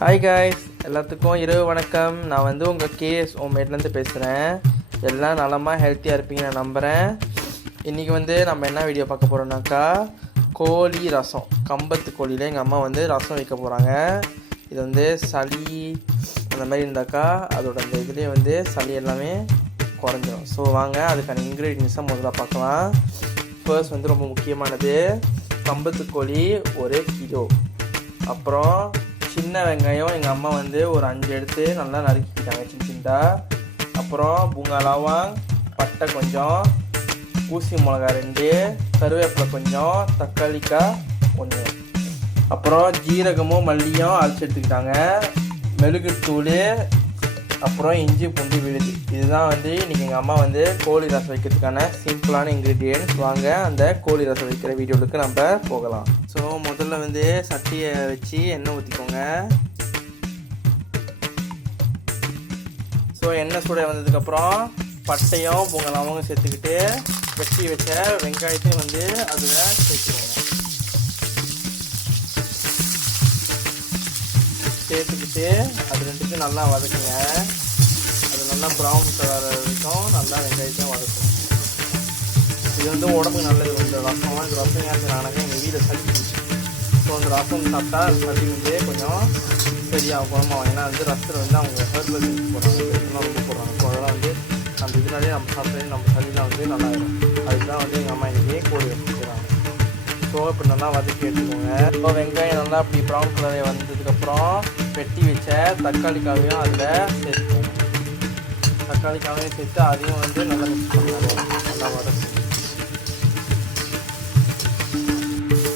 Hi guys, எல்லாத்துக்கும் இரவு வணக்கம். நான் வந்து உங்கள் கேஎஸ் ஹோம்மேட்லேருந்து பேசுகிறேன். எல்லாம் நலமாக ஹெல்த்தியாக இருப்பீங்க நான் நம்புகிறேன். இன்றைக்கி வந்து நம்ம என்ன வீடியோ பார்க்க போகிறோம்னாக்கா, கோழி ரசம். கம்பத்து கோழியில் எங்கள் அம்மா வந்து ரசம் வைக்க போகிறாங்க. இது வந்து சளி அந்த மாதிரி இருந்தாக்கா அதோட அந்த இதுலேயே வந்து சளி எல்லாமே குறைஞ்சிடும். ஸோ வாங்க அதுக்கான இன்க்ரீடியன்ஸை முதல்ல பார்க்கலாம். ஃபர்ஸ்ட் வந்து ரொம்ப முக்கியமானது கம்பத்து கோழி 1 கிலோ. அப்புறம் சின்ன வெங்காயம் எங்கள் அம்மா வந்து ஒரு 5 எடுத்து நல்லா நறுக்கிக்கிட்டாங்க சின்ன சின்னதாக. அப்புறம் பூங்கா லவாங், பட்டை கொஞ்சம், ஊசி மிளகா 2, கருவேப்பிலை கொஞ்சம், தக்காளிக்காய் 1, அப்புறம் ஜீரகமும் மல்லியும் அரைச்சி எடுத்துக்கிட்டாங்க, மெழுகுத்தூள், அப்புறம் இஞ்சி பூண்டு விழுது. இதுதான் வந்து இன்றைக்கி எங்கள் அம்மா வந்து கோழி ரசம் வைக்கிறதுக்கான சிம்பிளான இன்க்ரீடியன்ட்ஸ். வாங்க அந்த கோழி ரசம் வைக்கிற வீடியோவுக்கு நம்ம போகலாம். ஸோ முதல்ல வந்து சட்டியை வச்சு எண்ணெய் ஊற்றிக்கோங்க. ஸோ எண்ணெய் சூட வந்ததுக்கப்புறம் பட்டையும் பூங்கலாமும் சேர்த்துக்கிட்டு வெட்டி வச்ச வெங்காயத்தையும் வந்து அதில் சேர்த்துக்கிட்டு அது ரெண்டுத்தையும் நல்லா வதக்குங்க. அது நல்லா ப்ரௌன் கலர் வரைக்கும் நல்லா வெங்காயத்தையும் வதக்கணும். இது வந்து உடம்புக்கு நல்லது. இந்த ரசம் ஏன் நானாக்கா எங்கள் வீட்டில் சளி பிடிச்சி. ஸோ அந்த ரசம் சாப்பிட்டா சளி வந்து கொஞ்சம் சரியாக குணமாகும். ஏன்னா வந்து ரசத்தில் வந்து அவங்க ஹெர்பல் போடுறாங்க, இதெல்லாம் ரொம்ப போடுறாங்க. ஸோ அதெல்லாம் வந்து நம்ம இதனாலே நம்ம சாப்பிட்டு நம்ம சளிலாம் வந்து நல்லா இருக்கும். அதுதான் வந்து எங்கள் அம்மா இன்றைக்கி கோழி வச்சுக்கிறாங்க. ஸோ இப்படி நல்லா வதக்கி எடுத்துக்கோங்க. ஸோ வெங்காயம் நல்லா அப்படி ப்ரௌன் கலரை வந்ததுக்கப்புறம் வெட்டி வச்ச தக்காளிக்காவையும் அதில் சேர்த்துக்கோங்க. தக்காளிக்காவையும் சேர்த்து அதையும் வந்து நல்லா மிக்ஸ் பண்ணுங்க. நல்லா வதக்கி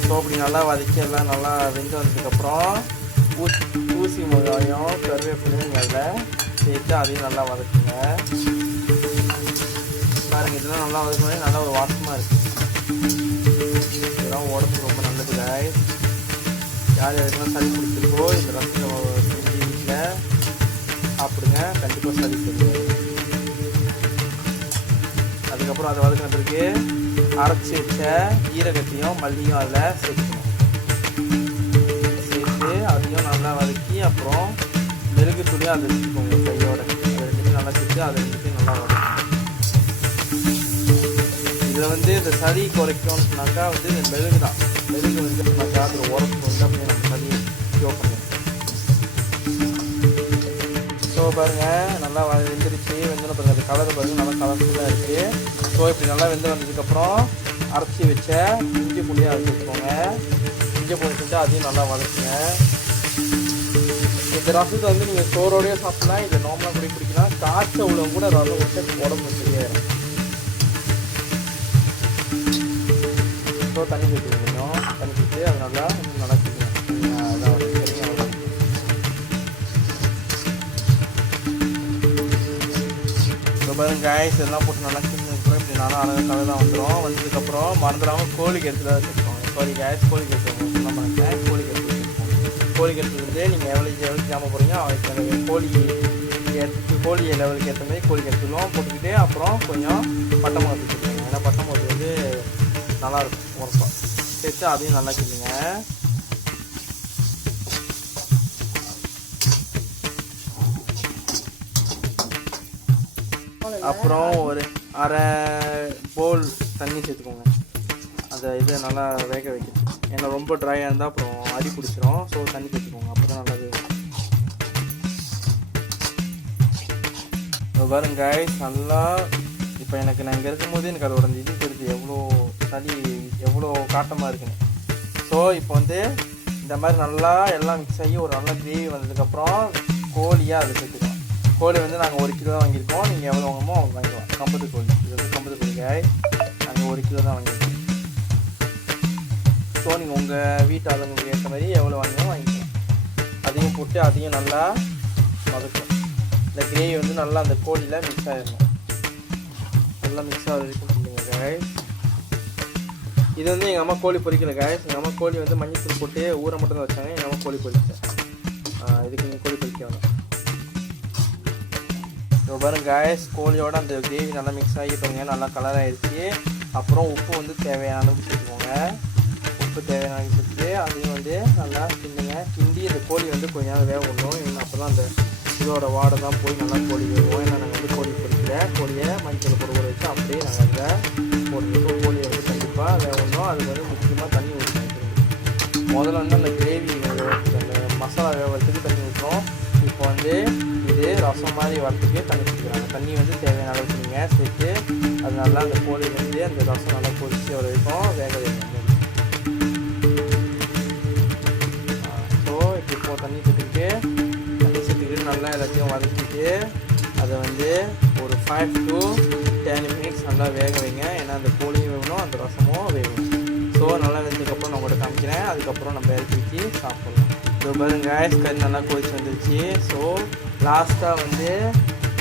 ஸோ அப்படி நல்லா வதக்கி எல்லாம் நல்லா வெந்து வந்ததுக்கப்புறம் ஊசி மிளகாயும் கருவேப்பிலையும் அதில் சேர்த்து அதையும் நல்லா வதக்குங்க. பாருங்கள், இதெல்லாம் நல்லா வதக்கணும். நல்லா ஒரு வாசமாக இருக்குது. இதெல்லாம் உடம்புக்கு ரொம்ப நல்லது guys. யார் யாருக்கெல்லாம் சளி பிடிச்சிருக்கோ இந்த ரசத்தை செஞ்சு வீட்டில் சாப்பிடுங்க, கண்டிப்பாக சளி தெரியாது. அதுக்கப்புறம் அதை வதக்கின பிறகு அரைச்சி வச்ச ஜீரகத்தையும் மல்லியும் அதில் சேர்த்துக்கணும். சேர்த்து அதையும் நல்லா வதக்கி அப்புறம் மெழுகுத்தூளையும் அதை வச்சுக்கோங்க கையோட. அதை ரெண்டுத்தையும் நல்லா சேர்த்து அதை ரெண்டுத்தையும் நல்லா வதக்கணும். இதில் வந்து இந்த சளி குறைக்கும்னு சொன்னாக்கா வந்து இந்த மெழுகு தான். மெழுகு வந்து சொன்னாக்கா அதில் உரப்பு வந்து அப்படியே நம்ம சளி க்யூர் பண்ணுவோம். ஸோ பாருங்கள், நல்லா வெந்துருச்சு. வெந்துன பாருங்கள், அது கலர் பாருங்கள் நல்லா கலர்ஃபுல்லாக இருக்குது. ஸோ இப்படி நல்லா வெந்து வந்ததுக்கப்புறம் அரைச்சி வச்ச இஞ்சி பூண்டியை அரைச்சி வச்சுக்கோங்க. இஞ்சி பூண்டி செஞ்சு அதையும் நல்லா வதக்குங்க. இந்த ரசத்தை வந்து நீங்கள் சோறோடையே சாப்பிட்லாம், இதை நார்மலாக குடிக்கலாம். காய்ச்ச உள்ளவங்க கூட ரசம் குடிச்சா உடம்பு சரியாயிடும். ஸோ தண்ணி சேர்த்துக்கணும். கொஞ்சம் தண்ணி சேர்த்து அது நல்லா நல்லா செய்யணும். அதான் சரிங்க. ஸோ பாருங்க காய்ஸ், இதெல்லாம் போட்டு நல்லா கிண்டினதுக்கப்புறம் இப்படி நல்லா அழகாக கலர் தான் வந்துடும். வந்ததுக்கப்புறம் மறந்துடாமல் கோழிக்கு எடுத்து வச்சுருக்கோங்க. சாரி கேஸ், கோழிக்கு எடுத்துக்கோங்க. சொன்ன பண்ணுறேன், கோழிக்கு எடுத்து வச்சுருக்கோங்க. கோழிக்கு எடுத்து வந்து நீங்கள் எவ்வளோக்கு ஜாம போகிறீங்க அவங்களுக்கு கோழி லெவலுக்கு ஏற்ற மாதிரி கோழிக்கு எடுத்துக்கலாம். போட்டுக்கிட்டு அப்புறம் கொஞ்சம் பட்டை மிளகா வச்சுருக்கோங்க. ஏன்னா பட்டை மிளகா வந்து நல்லாயிருக்கும் உரப்பா. சேர்த்து அதையும் நல்லா கிண்டுங்க. அப்புறம் ஒரு அரை போல் தண்ணி சேர்த்துக்கோங்க. அந்த இதை நல்லா வேக வைக்கணும். ஏன்னா ரொம்ப ட்ரையாக இருந்தால் அப்புறம் அடி பிடிச்சிரும். ஸோ தண்ணி சேர்த்துக்கோங்க, அப்போ தான் நல்லா வேகும். பாருங்க காய்ஸ், நல்லா இப்போ எனக்கு நான் இங்கே இருக்கும்போது எனக்கு அதோட இது தெரியுது எவ்வளோ சளி எவ்வளோ காட்டமாக இருக்குன்னு. ஸோ இப்போ வந்து இந்த மாதிரி நல்லா எல்லாம் மிக்ஸ் ஆகி ஒரு நல்ல கிரேவி வந்ததுக்கப்புறம் கோழியாக அதை சேர்த்துக்கலாம். கோழி வந்து நாங்கள் 1 கிலோ தான் வாங்கியிருக்கோம். நீங்கள் எவ்வளோ வாங்கணுமோ அவங்க வாங்கிக்கலாம். கம்பத்து கோழி, இது வந்து கம்பத்து கோழி காய். நாங்கள் 1 கிலோ தான் வாங்கியிருக்கோம். ஸோ நீங்கள் உங்கள் வீட்டு ஆளுங்களுக்கு ஏற்ற மாதிரி எவ்வளோ வாங்கினாலும் வாங்கிக்கலாம். அதையும் போட்டு அதையும் நல்லா வதக்கும். இந்த கிரேவி வந்து நல்லா அந்த கோழியில் மிக்ஸ் ஆகிடணும். நல்லா மிக்ஸ் ஆகிற வரைக்கும் சொல்லுங்க காய்ஸ். இது வந்து எங்கள் அம்மா கோழி பொரிக்கல காய்ஸ். எங்கள் அம்மா கோழி வந்து மஞ்சள் போட்டு ஊற மட்டும் தான் வச்சாங்க. எங்கள் அம்மா கோழி பொரிச்சேன். இதுக்கு நீங்கள் கோழி பொரிக்க வேணும். இப்போ பாருங்க காய்ஸ், கோழியோட அந்த கிரேவி நல்லா மிக்ஸ் ஆகி பாருங்க நல்லா கலர் ஆகிடுச்சு. அப்புறம் உப்பு வந்து தேவையான அளவுக்கு சேர்த்துக்கோங்க. உப்பு தேவையான அளவுக்கு அதையும் வந்து நல்லா கிண்டுங்க. கிண்டி அந்த கோழி வந்து கொஞ்ச நேரம் வேக விடணும். அப்போ தான் அந்த இதோட வாடை தான் போய் நல்லா கோழி வேகும். ஏன்னா நாங்கள் வந்து கோழி பொரிக்கல, கோழியை மஞ்சள் பொருள் வச்சு அப்படியே நாங்கள் அதில் போட்டு கோழியை வந்து கண்டிப்பாக வேக விடணும். அதுக்கு வந்து முக்கியமாக தண்ணி ஊற்றணும். முதல்ல வந்து அந்த கிரேவி அந்த மசாலா வேகிறதுக்கு தண்ணி ஊற்றுறோம். இப்போ வந்து இது ரசம் மாதிரி வரத்துக்கு தண்ணி ஊற்றிக்கிறாங்க. தண்ணி வந்து தேவையான அளவுக்கு நீங்கள் சேர்த்து அது நல்லா அந்த கோழி வந்து அந்த ரசம் நல்லா பொரிச்சு வர வரைக்கும் வேக வைக்கணும். ஸோ இப்போ தண்ணி சேர்த்துக்கிட்டு நல்லா எல்லாத்தையும் வதக்கிட்டு அதை வந்து ஒரு 5 to 10 minutes நல்லா வேக வைங்க. ஏன்னா அந்த கோழியும் வேகணும், அந்த ரசமும் வேகணும். ஸோ நல்லா வெந்ததுக்கப்புறம் நான் உங்கள்கிட்ட காமிக்கிறேன். அதுக்கப்புறம் நம்ம இறக்கி வச்சு சாப்பிட்லாம். ஸோ பாருங்க கறி நல்லா கொதிச்சு வந்துருச்சு. ஸோ லாஸ்ட்டாக வந்து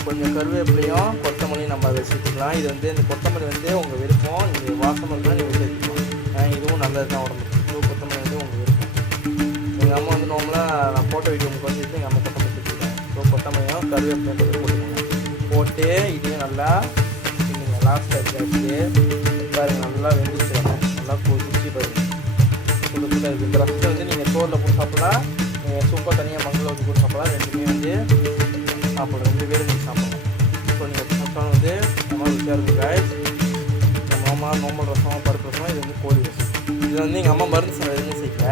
கொஞ்சம் கருவேப்பிலையும் கொத்தமல்லியும் நம்ம அதை சேர்த்துக்கலாம். இது வந்து இந்த கொத்தமல்லி வந்து உங்கள் விருப்பம், நீங்கள் வாசம் இருந்தால் நீங்கள் சேர்த்துக்கலாம். இதுவும் நல்லது தான் உடம்புக்கு. ஸோ கொத்தமல்லி வந்து உங்கள் விருப்பம். எங்கள் அம்மா வந்து நார்மலாக நான் ஃபோட்டோ வீடியோ உங்களுக்கு வந்து எங்கள் அம்மா கொத்தமல்லி சேர்த்துருக்காங்க. ஸோ கொத்தமல்லியும் கருவேப்பிலையும் போட்டுக்கோங்க. போட்டு இதையும் நல்லா கிண்டுங்க. லாஸ்ட்டாக வச்சு பாருங்கள் நல்லா வெந்துச்சுருவாங்க. நல்லா கொதிச்சு பாருங்கள் சுடுசுடாக இருக்குது. இந்த ரசத்தை வந்து நீங்கள் சோறில் போட்டு சாப்பிட்லாம், நீங்கள் சூப்பாக தனியாக மங்களில் வச்சு போட்டு சாப்பிட்லாம். ரெண்டுமே வந்து சாப்பிடலாம், 2 பேரும் நீங்கள் சாப்பிட்லாம். ஸோ நீங்கள் சாப்பிட்டாலும் வந்து நம்ம ருசியாக இருக்கும் காய்ஸ். நம்ம அம்மா நார்மல் ரசம், பருப்பு ரசம், இது வந்து கோழி ரசம். இதில் வந்து எங்கள் அம்மா மருந்து சார் எதுவுமே சேர்க்கல,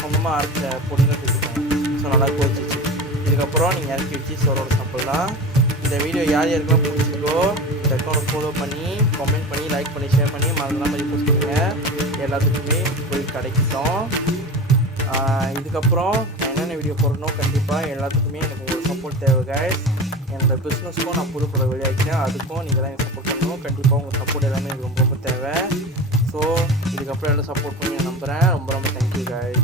சொந்தமாக அரைச்ச பொடி தான் சேர்த்துருக்காங்க. ஸோ நல்லா கொதிச்சிச்சு. இதுக்கப்புறம் நீங்கள் இறக்கி வச்சு சோறோட சாப்பிட்லாம். இந்த வீடியோ யார் யாருக்கெல்லாம் பிடிச்சிருக்கோ இந்த அக்கௌண்ட்டை ஃபாலோ பண்ணி கமெண்ட் பண்ணி லைக் பண்ணி ஷேர் பண்ணி மறந்துடாமல் ரிப்போஸ்ட் பண்ணுங்கள். எல்லாத்துக்குமே போய் கிடைக்கிட்டோம். இதுக்கப்புறம் நான் என்னென்ன வீடியோ போடணும் கண்டிப்பாக எல்லாத்துக்குமே எனக்கு ஒரு சப்போர்ட் தேவை கைஸ். என்னோட பிஸ்னஸ்க்கும் நான் புது வீடியோ ஆகிட்டேன், அதுக்கும் நீங்கள் தான் எனக்கு சப்போர்ட் பண்ணணும். கண்டிப்பாக உங்கள் சப்போர்ட் எல்லாமே எனக்கு ரொம்ப ரொம்ப தேவை. ஸோ இதுக்கப்புறம் எல்லாம் சப்போர்ட் பண்ணி நான் நம்புகிறேன். ரொம்ப ரொம்ப தேங்க்யூ கைஸ்.